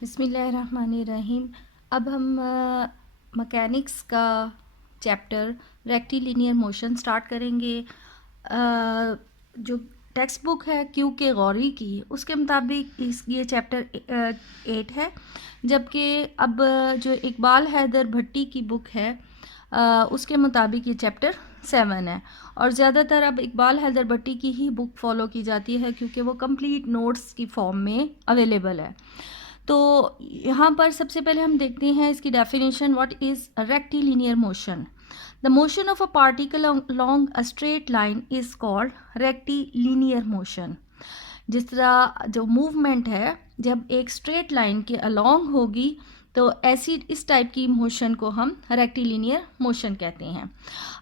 बिस्मिल्लाहिर्रहमानिर्रहीम। अब हम मैकेनिक्स का चैप्टर रेक्टिलिनियर मोशन स्टार्ट करेंगे। जो टेक्स्ट बुक है क्यू के गौरी की, उसके मुताबिक ये चैप्टर 8 है, जबकि अब जो इकबाल हैदर भट्टी की बुक है उसके मुताबिक ये चैप्टर 7 है। और ज़्यादातर अब इकबाल हैदर भट्टी की ही बुक फॉलो की जाती है क्योंकि वो कंप्लीट नोट्स की फॉर्म में अवेलेबल है। तो यहाँ पर सबसे पहले हम देखते हैं इसकी definition. What is rectilinear motion? The motion of a particle along a straight line is called rectilinear motion. जिस तरह जो मूवमेंट है जब एक स्ट्रेट लाइन के अलोंग होगी तो ऐसी इस टाइप की मोशन को हम रेक्टिलिनियर मोशन कहते हैं।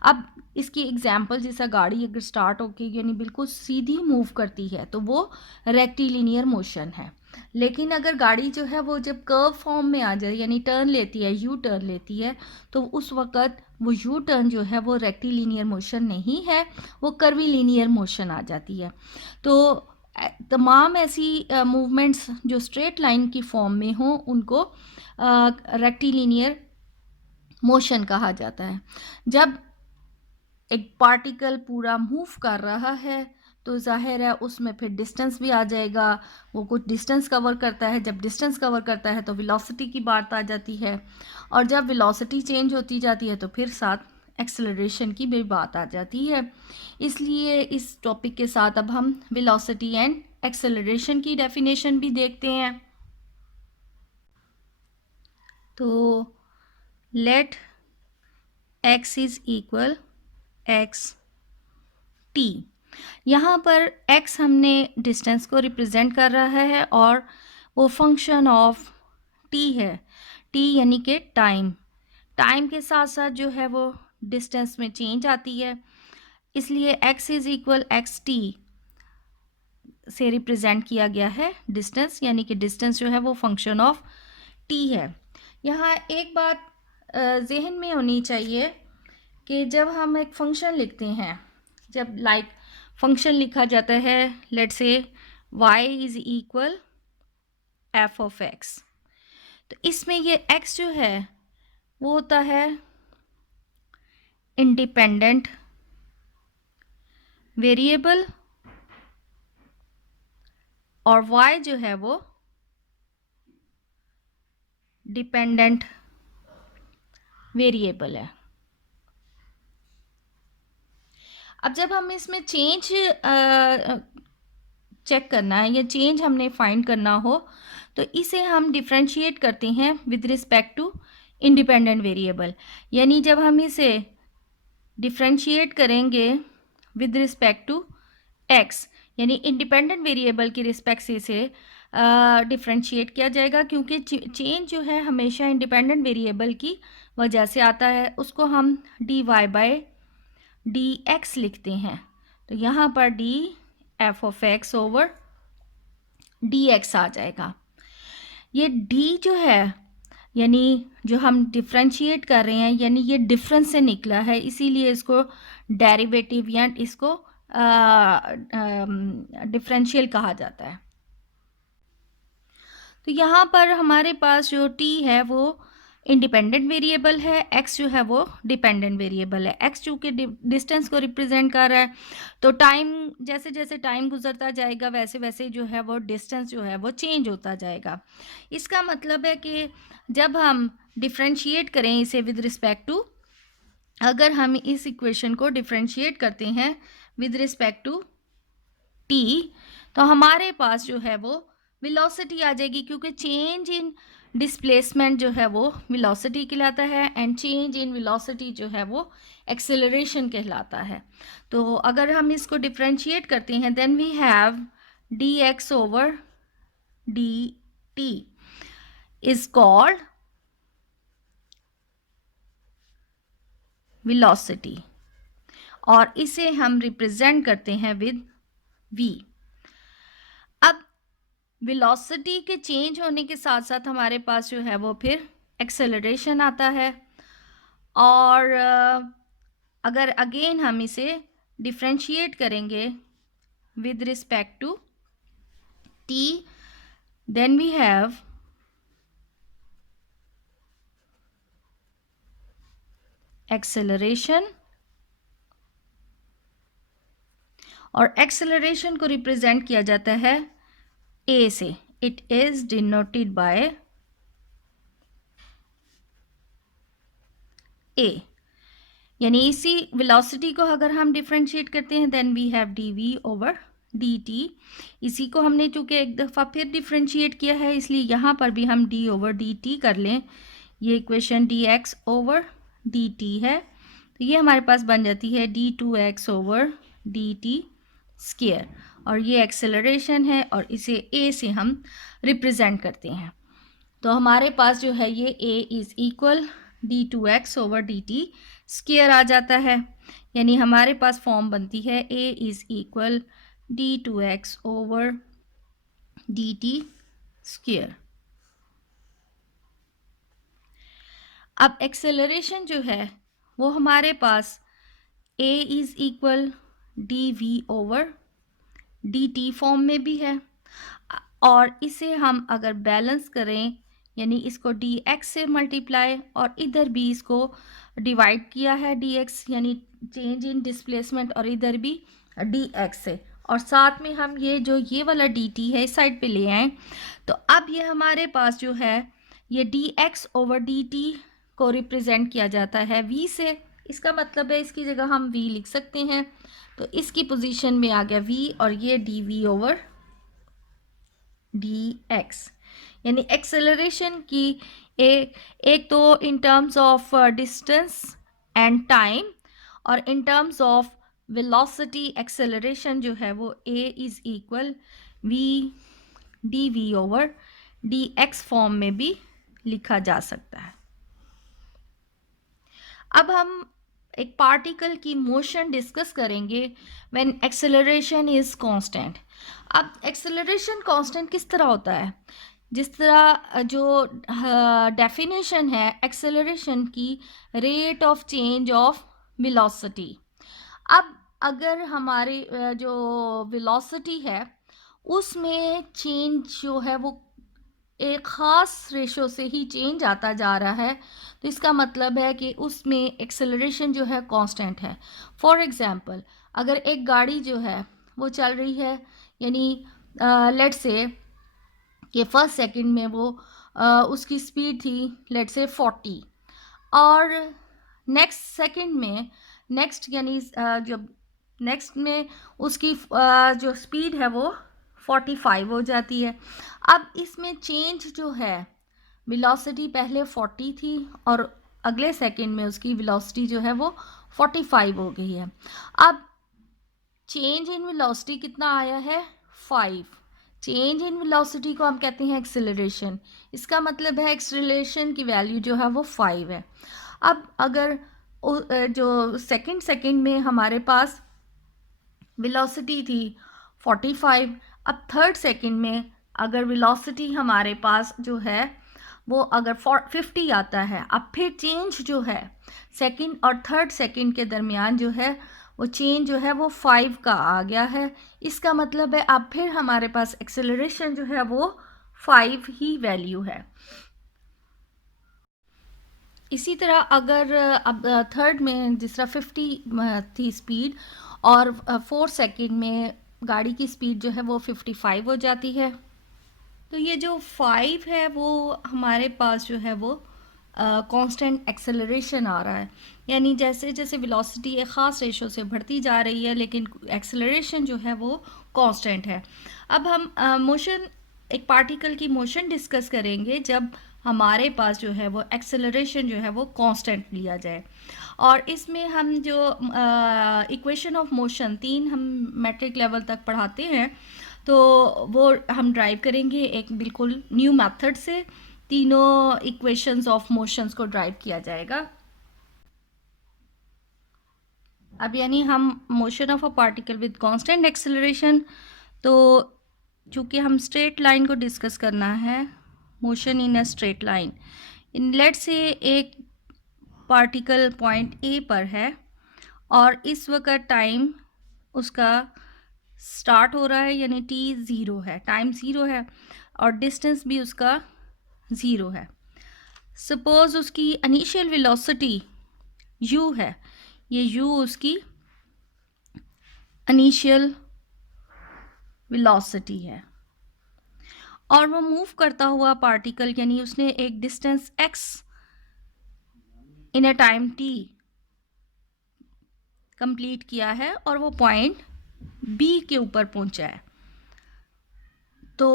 अब इसकी एग्जांपल, जैसा गाड़ी अगर स्टार्ट होके यानी बिल्कुल सीधी मूव करती है तो वो रेक्टिलिनियर मोशन है। लेकिन अगर गाड़ी जो है वो जब कर्व फॉर्म में आ जाए यानी टर्न लेती है, यू टर्न लेती है, तो उस वक़्त वो यू टर्न जो है वो रेक्टिलिनियर मोशन नहीं है, वो कर्वीलिनियर मोशन आ जाती है। तो तमाम ऐसी मूवमेंट्स जो स्ट्रेट लाइन की फॉर्म में हों उनको रेक्टिलिनियर मोशन कहा जाता है। जब एक पार्टिकल पूरा मूव कर रहा है तो जाहिर है उसमें फिर डिस्टेंस भी आ जाएगा, वो कुछ डिस्टेंस कवर करता है। जब डिस्टेंस कवर करता है तो वेलोसिटी की बात आ जाती है, और जब वेलोसिटी चेंज होती जाती है तो फिर साथ एक्सेलरेशन की भी बात आ जाती है। इसलिए इस टॉपिक के साथ अब हम वेलोसिटी एंड एक्सेलरेशन की डेफिनेशन भी देखते हैं। तो let x is equal x t. यहाँ पर x हमने डिस्टेंस को रिप्रेजेंट कर रहा है और वो फंक्शन ऑफ t है। t यानी कि टाइम। टाइम के साथ साथ जो है वो डिस्टेंस में चेंज आती है, इसलिए x is equal x T से रिप्रेजेंट किया गया है डिस्टेंस, यानी कि डिस्टेंस जो है वो फंक्शन ऑफ t है। यहाँ एक बात जहन में होनी चाहिए कि जब हम एक फंक्शन लिखते हैं, जब फंक्शन लिखा जाता है, let's say y is equal F of x, तो इसमें ये x जो है वो होता है इंडिपेंडेंट वेरिएबल और y जो है वो डिपेंडेंट वेरिएबल है। अब जब हम इसमें चेंज चेक करना है या चेंज हमने फाइंड करना हो तो इसे हम डिफ्रेंशिएट करते हैं with respect to independent variable. यानी जब हम इसे डिफ्रेंशिएट करेंगे विद रिस्पेक्ट टू एक्स, यानी इंडिपेंडेंट वेरिएबल की रिस्पेक्ट से इसे डिफ्रेंशिएट किया जाएगा, क्योंकि चेंज जो है हमेशा इंडिपेंडेंट वेरिएबल की वजह से आता है। उसको हम D Y by D X लिखते हैं। तो यहाँ पर D F of X over D X आ जाएगा। ये डी जो है यानी जो हम डिफ्रेंशिएट कर रहे हैं, यानी ये डिफरेंस से निकला है, इसीलिए इसको डेरिवेटिव या इसको डिफरेंशियल कहा जाता है। तो यहाँ पर हमारे पास जो t है वो इंडिपेंडेंट वेरिएबल है, x जो है वो डिपेंडेंट वेरिएबल है। x चूँकि डिस्टेंस को रिप्रेजेंट कर रहा है तो टाइम, जैसे जैसे टाइम गुजरता जाएगा वैसे वैसे जो है वो डिस्टेंस जो है वो चेंज होता जाएगा। इसका मतलब है कि जब हम डिफ्रेंशिएट करें इसे विद रिस्पेक्ट टू, अगर हम इस इक्वेशन को डिफ्रेंशिएट करते हैं विद रिस्पेक्ट टू t, तो हमारे पास जो है वो वेलोसिटी आ जाएगी, क्योंकि चेंज इन डिस्प्लेसमेंट जो है वो वेलोसिटी कहलाता है एंड चेंज इन वेलोसिटी जो है वो एक्सेलरेशन कहलाता है। तो अगर हम इसको डिफ्रेंशिएट करते हैं then we have d x over D t is called velocity, और इसे हम रिप्रेजेंट करते हैं विद v। अब वेलोसिटी के चेंज होने के साथ साथ हमारे पास जो है वो फिर एक्सेलरेशन आता है, और अगर अगेन हम इसे डिफ्रेंशिएट करेंगे with respect to t, then we have acceleration, और एक्सेलरेशन को रिप्रेजेंट किया जाता है ए से. It is denoted by a. यानी इसी वेलोसिटी को अगर हम डिफ्रेंशिएट करते हैं then we have d we over D t. इसी को हमने चूँकि एक दफ़ा फिर डिफ्रेंशिएट किया है इसलिए यहाँ पर भी हम डी ओवर डी टी कर लें. ये equation d x over D t है, तो ये हमारे पास बन जाती है d two x over D T square. और ये एक्सेलरेशन है और इसे ए से हम रिप्रेजेंट करते हैं. तो हमारे पास जो है ये A is equal D two x over D T square आ जाता है. यानी हमारे पास फॉर्म बनती है A is equal D two x over D T square. अब एक्सेलरेशन जो है वो हमारे पास A is equal D we over D T form में भी है, और इसे हम अगर बैलेंस करें यानी इसको डी एक्स से मल्टीप्लाई और इधर भी इसको डिवाइड किया है डी एक्स यानी चेंज इन डिस्प्लेसमेंट, और इधर भी डी एक्स से, और साथ में हम ये वाला डी टी है इस साइड पे ले आए. तो अब ये हमारे पास जो है ये D x over D T को रिप्रेजेंट किया जाता है वी से. इसका मतलब है इसकी जगह हम वी लिख सकते हैं, तो इसकी पोजीशन में आ गया वी और ये D we over D X. यानी एक्सेलरेशन की एक तो in terms of distance and time, और in terms of velocity acceleration जो है वो A is equal V D we over D X form में भी लिखा जा सकता है. अब हम एक पार्टिकल की मोशन डिस्कस करेंगे व्हेन एक्सेलरेशन इज़ कांस्टेंट. अब एक्सेलरेशन कांस्टेंट किस तरह होता है, जिस तरह जो डेफिनेशन है एक्सेलरेशन की rate of change of velocity. अब अगर हमारी जो वेलोसिटी है उसमें चेंज जो है वो एक ख़ास रेशो से ही चेंज आता जा रहा है, तो इसका मतलब है कि उसमें एक्सेलरेशन जो है कांस्टेंट है. फॉर एग्ज़ाम्पल अगर एक गाड़ी जो है वो चल रही है यानी लेट्स से कि फर्स्ट सेकंड में वो उसकी स्पीड थी लेट्स से 40, और नेक्स्ट सेकंड में जब नेक्स्ट में उसकी जो स्पीड है वो 45 हो जाती है. अब इसमें चेंज जो है वेलोसिटी पहले 40 थी और अगले सेकंड में उसकी वेलोसिटी जो है वो 45 हो गई है. अब चेंज इन वेलोसिटी कितना आया है 5. चेंज इन वेलोसिटी को हम कहते हैं एक्सेलरेशन. इसका मतलब है एक्सेलरेशन की वैल्यू जो है वो 5 है. अब अगर जो सेकंड में हमारे पास वेलोसिटी थी 45, अब थर्ड सेकंड में अगर वेलोसिटी हमारे पास जो है वो अगर 50 आता है, अब फिर चेंज जो है सेकंड और थर्ड सेकंड के दरमियान जो है वो चेंज जो है वो 5 का आ गया है. इसका मतलब है अब फिर हमारे पास एक्सेलरेशन जो है वो 5 ही वैल्यू है. इसी तरह अगर अब थर्ड में जिस तरह 50 थी स्पीड और 4 सेकंड में गाड़ी की स्पीड जो है वो 55 हो जाती है, तो ये जो 5 है वो हमारे पास जो है वो कांस्टेंट एक्सेलरेशन आ रहा है. यानी जैसे जैसे वेलोसिटी एक ख़ास रेशो से बढ़ती जा रही है लेकिन एक्सेलरेशन जो है वो कांस्टेंट है. अब हम मोशन एक पार्टिकल की मोशन डिस्कस करेंगे जब हमारे पास जो है वो एक्सेलरेशन जो है वो कांस्टेंट लिया जाए. और इसमें हम जो इक्वेशन ऑफ मोशन 3 हम मैट्रिक लेवल तक पढ़ाते हैं, तो वो हम ड्राइव करेंगे एक बिल्कुल न्यू मेथड से. तीनों इक्वेशंस ऑफ मोशंस को ड्राइव किया जाएगा. अब यानी हम motion of a particle with constant acceleration, तो चूँकि हम स्ट्रेट लाइन को डिस्कस करना है, motion in a straight line, in let's say एक पार्टिकल पॉइंट ए पर है और इस वक्त टाइम उसका स्टार्ट हो रहा है यानी t 0 है, टाइम 0 है और डिस्टेंस भी उसका 0 है. सपोज़ उसकी इनिशियल वेलोसिटी u है, ये u उसकी इनिशियल वेलोसिटी है, और वो मूव करता हुआ पार्टिकल यानी उसने एक डिस्टेंस x इन अ टाइम t कंप्लीट किया है और वो पॉइंट b के ऊपर पहुंचा है। तो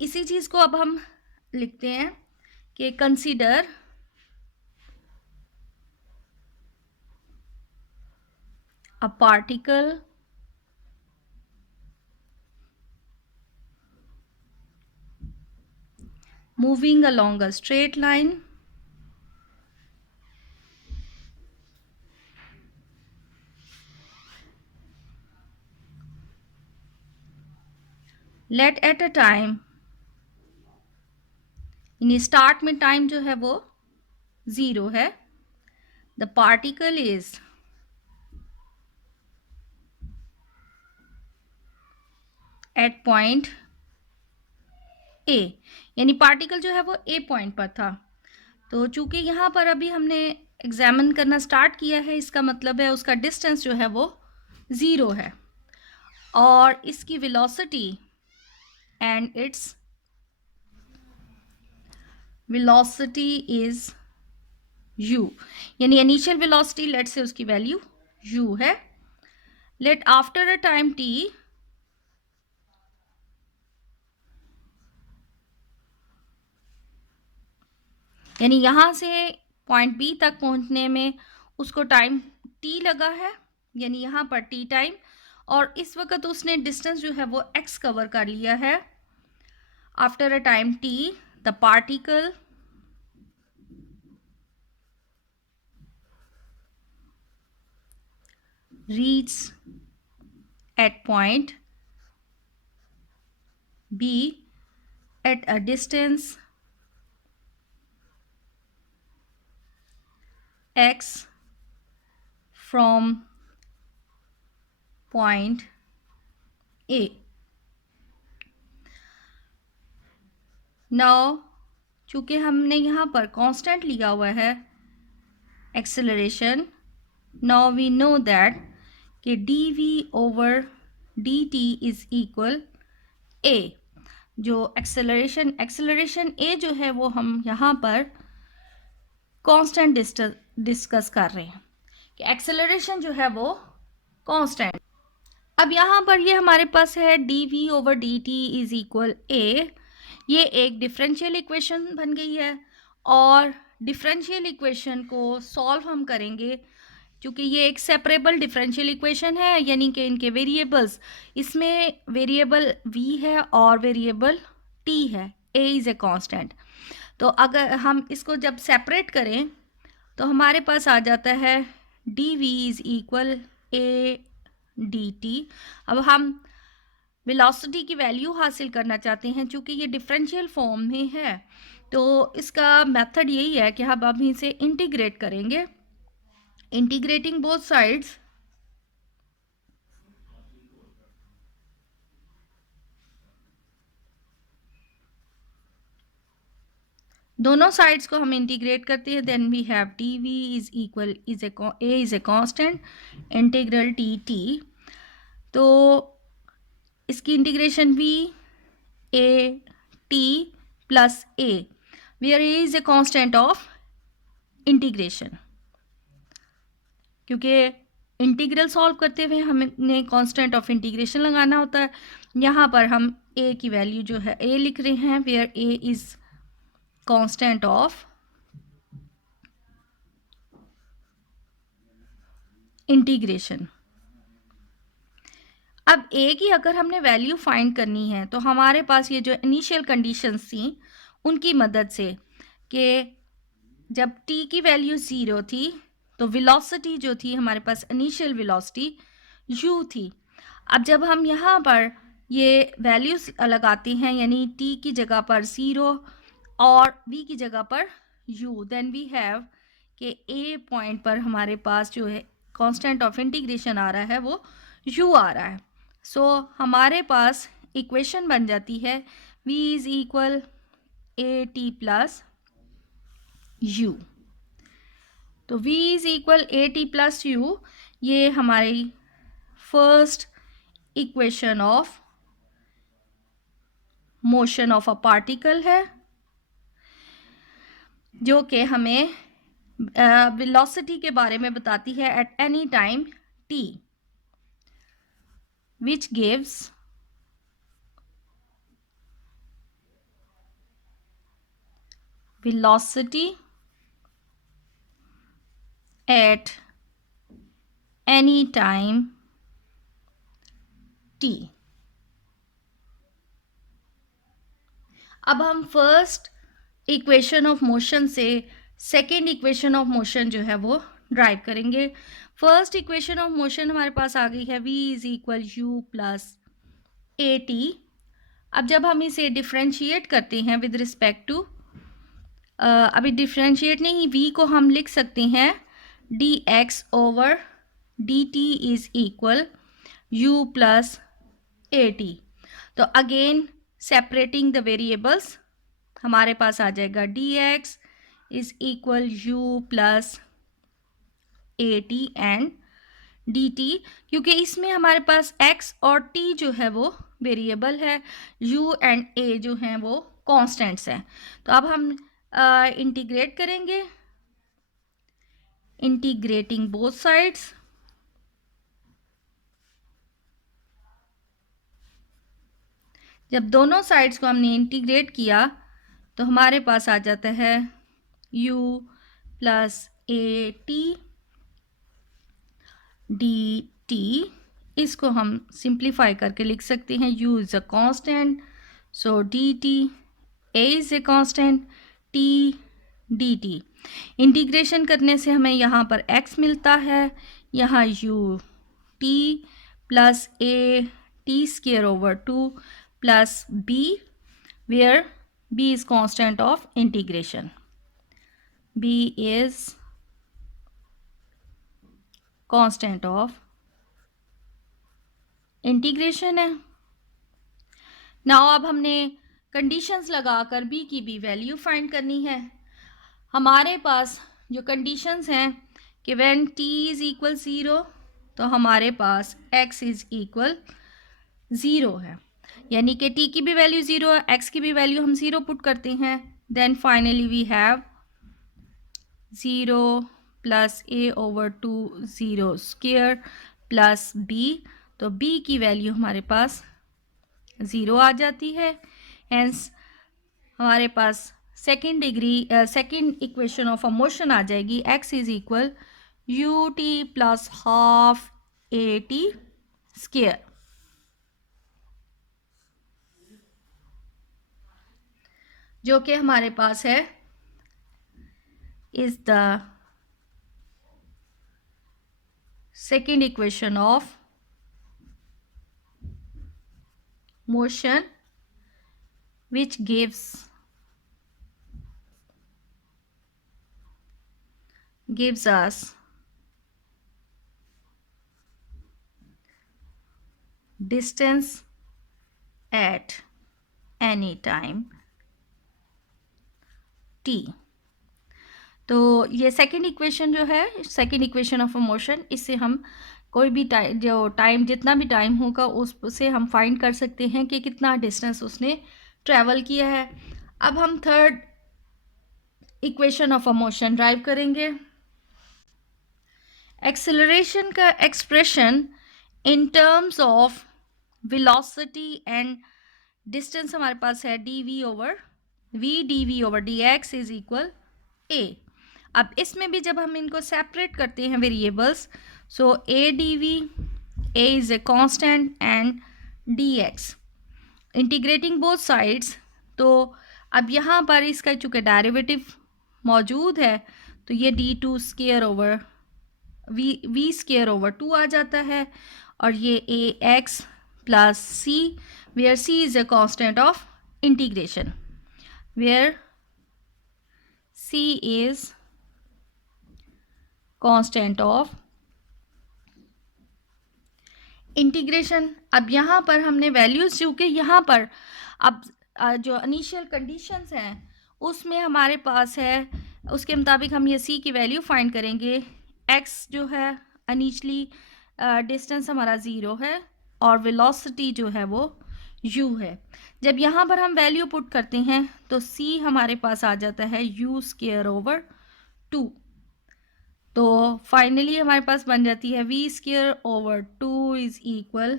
इसी चीज़ को अब हम लिखते हैं कि consider a particle moving along a straight line let at a time, यानी स्टार्ट में टाइम जो है वो 0 है, the particle is at point a, यानी पार्टिकल जो है वो ए पॉइंट पर था। तो चूंकि यहाँ पर अभी हमने एग्जामिन करना स्टार्ट किया है, इसका मतलब है उसका डिस्टेंस जो है वो 0 है और इसकी velocity and its velocity is u, यानी इनिशियल वेलोसिटी लेट से उसकी वैल्यू u है। Let after a time t यानी यहाँ से पॉइंट बी तक पहुँचने में उसको टाइम t लगा है, यानी यहाँ पर t टाइम, और इस वक्त उसने डिस्टेंस जो है वो x कवर कर लिया है। After a time t the particle reaches at point B at a distance x from point A. Now चूँकि हमने यहाँ पर कांस्टेंट लिया हुआ है acceleration, now we know that कि dv/dt इज इक्वल a, जो एक्सेलरेशन a जो है वो हम यहाँ पर कांस्टेंट डिस्कस कर रहे हैं कि एक्सेलरेशन जो है वो कांस्टेंट। अब यहाँ पर ये हमारे पास है dv/dt इज इक्वल a, ये एक डिफरेंशियल इक्वेशन बन गई है और डिफरेंशियल इक्वेशन को सॉल्व हम करेंगे क्योंकि ये एक सेपरेबल डिफरेंशियल इक्वेशन है, यानी कि इनके वेरिएबल्स, इसमें वेरिएबल v है और वेरिएबल t है, a इज़ ए कांस्टेंट। तो अगर हम इसको जब सेपरेट करें तो हमारे पास आ जाता है dv is equal a dt। अब हम वेलोसिटी की वैल्यू हासिल करना चाहते हैं, चूँकि ये डिफरेंशियल फॉर्म में है तो इसका मेथड यही है कि हम अब इसे इंटीग्रेट करेंगे। इंटीग्रेटिंग बोथ साइड्स, दोनों साइड्स को हम इंटीग्रेट करते हैं, then we have dv is equal a is a constant integral dt। तो इसकी integration v a t plus a, where a is a constant of integration, क्योंकि integral solve करते हुए हमें कांस्टेंट ऑफ इंटीग्रेशन लगाना होता है। यहाँ पर हम a की वैल्यू जो है a लिख रहे हैं, where a is constant of integration. अब a की अगर हमने वैल्यू फाइंड करनी है तो हमारे पास ये जो इनिशियल कंडीशंस थी उनकी मदद से, कि जब t की वैल्यू 0 थी तो वेलोसिटी जो थी हमारे पास इनिशियल वेलोसिटी u थी। अब जब हम यहाँ पर ये वैल्यूज लगाते हैं, यानी t की जगह पर 0 और v की जगह पर u, देन वी हैव कि a पॉइंट पर हमारे पास जो है कांस्टेंट ऑफ इंटीग्रेशन आ रहा है वो u आ रहा है। सो हमारे पास इक्वेशन बन जाती है v is equal a t plus u। तो v is equal A T plus you, ये हमारी first equation of motion of a particle है, जो कि हमें वेलोसिटी के बारे में बताती है at any time t, which gives velocity at any time t। अब हम फर्स्ट इक्वेशन ऑफ मोशन से सेकेंड इक्वेशन ऑफ मोशन जो है वो ड्राइव करेंगे। फर्स्ट इक्वेशन ऑफ मोशन हमारे पास आ गई है v is equal you plus A T. अब जब हम इसे डिफ्रेंशिएट करते हैं विद रिस्पेक्ट टू, अभी डिफ्रेंशिएट नहीं, v को हम लिख सकते हैं dx over dt is equal u plus A T. तो अगेन सेपरेटिंग द वेरिएबल्स, हमारे पास आ जाएगा dx is equal u plus A T and dt, क्योंकि इसमें हमारे पास x और t जो है वो वेरिएबल है, u एंड a जो हैं वो कॉन्स्टेंट्स हैं। तो अब हम इंटीग्रेट करेंगे, इंटीग्रेटिंग बोथ साइड्स। जब दोनों साइड्स को हमने इंटीग्रेट किया तो हमारे पास आ जाता है u plus A T D T. इसको हम सिंप्लीफाई करके लिख सकते हैं, u is a constant, so D T, a is a constant, t D T. Integration करने से हमें यहाँ पर x मिलता है, यहाँ u t plus a t square over 2 plus b, where b is constant of integration, b is constant of integration है। Now अब हमने कंडीशंस लगाकर b की भी वैल्यू फाइंड करनी है। हमारे पास जो कंडीशंस हैं कि व्हेन t इज इक्वल 0 तो हमारे पास x इज इक्वल 0 है, यानी कि t की भी वैल्यू 0 है, x की भी वैल्यू हम 0 पुट करते हैं। Then finally we have 0 plus a over 2 0 square plus b, तो b की वैल्यू हमारे पास 0 आ जाती है। हेंस हमारे पास second equation of a motion आ जाएगी, x is equal U T plus half A T square. जो कि हमारे पास है is the second equation of motion which gives us distance at any time t। तो ये सेकेंड इक्वेशन जो है, second equation of a motion, इससे हम कोई भी टाइम जितना भी टाइम होगा उससे हम फाइंड कर सकते हैं कि कितना डिस्टेंस उसने ट्रैवल किया है। अब हम third equation of a motion drive करेंगे। एक्सेलरेशन का expression in terms of velocity and distance हमारे पास है D over D X is equal A. अब इसमें भी जब हम इनको सेपरेट करते हैं variables, so A D V, A is a constant and D X, integrating both sides. तो अब यहाँ पर इसका चूँकि डेरिवेटिव मौजूद है तो ये D two square over V square over 2 आ जाता है, और ये A X plus C, where C is a constant of integration, where C is constant of integration. अब यहाँ पर हमने वैल्यूज़, चूँकि यहाँ पर अब जो इनिशियल कंडीशंस हैं उसमें हमारे पास है उसके मुताबिक हम ये c की वैल्यू फाइंड करेंगे। x जो है इनिशियली डिस्टेंस हमारा 0 है और वेलोसिटी जो है वो u है। जब यहाँ पर हम वैल्यू पुट करते हैं तो c हमारे पास आ जाता है u स्क्वायर ओवर 2। तो फाइनली हमारे पास बन जाती है v square over 2 is equal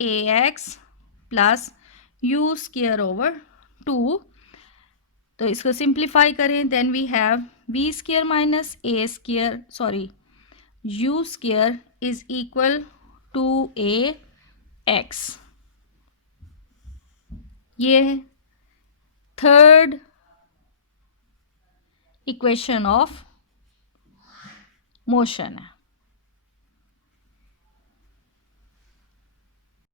ax plus u square over 2। तो इसको सिंप्लीफाई करें, then we have v square minus a square sorry u square is equal to a x। ये थर्ड इक्वेशन ऑफ मोशन है।